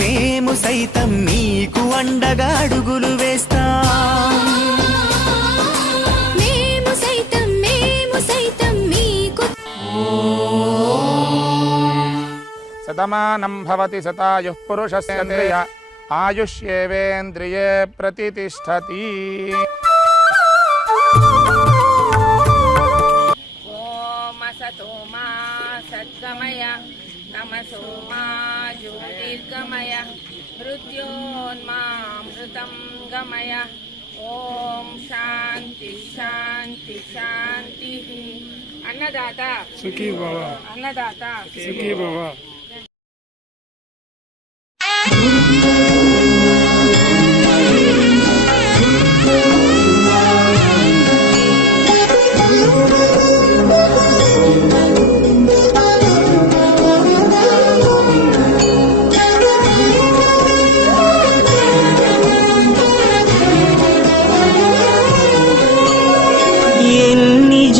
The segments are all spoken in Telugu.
మేము సైతం నీకు అండగా అడుగులు వేస్తాం. మేము సైతం మీకు. శతమానం భవతి శతాయుః పురుషస్యేంద్రియ ఆయుష్యేవేంద్రియే ప్రతిష్టతి. ఓమసతో మా సద్గమయ తమసో మా జ్యోతిర్గమయ మృత్యోన్మామృతం గమయ. ఓం శాంతి శాంతి శాంతి. అన్నదాత సుఖీ భవ, అన్నదాత సుఖీ భవ.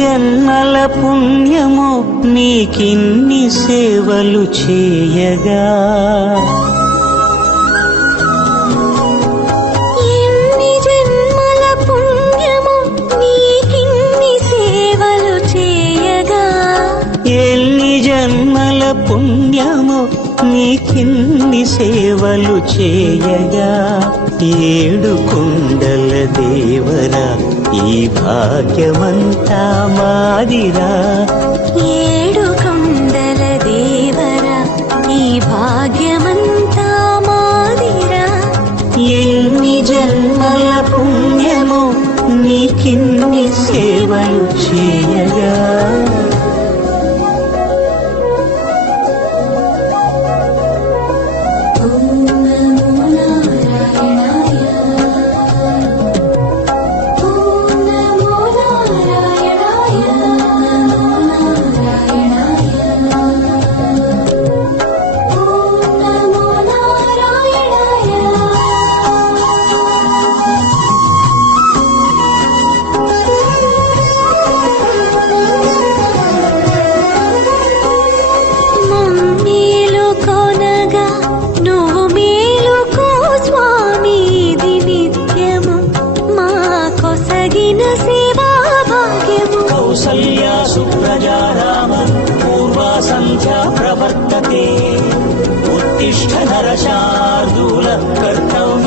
జన్మల పుణ్యము నీకిన్ని సేవలు చేయగా, ఎన్ని జన్మల పుణ్యము నీకిన్ని సేవలు చేయగా, ఎన్ని జన్మల పుణ్యము నీకిన్ని సేవలు చేయగా. ఏడు కొండల దేవరా ఈ భాగ్యమంతా మాదిరా, ఏడు కొండల దేవరా ఈ భాగ్యమంతా మాదిరా. ఎన్ని జన్మల పుణ్యము నీకిన్ని సేవలు చేయగా. కౌసల్యా సుప్రజా రామ పూర్వా సంధ్యా ప్రవర్తతే. ఉత్తిష్ఠ నరశార్దూల కర్తవ్యం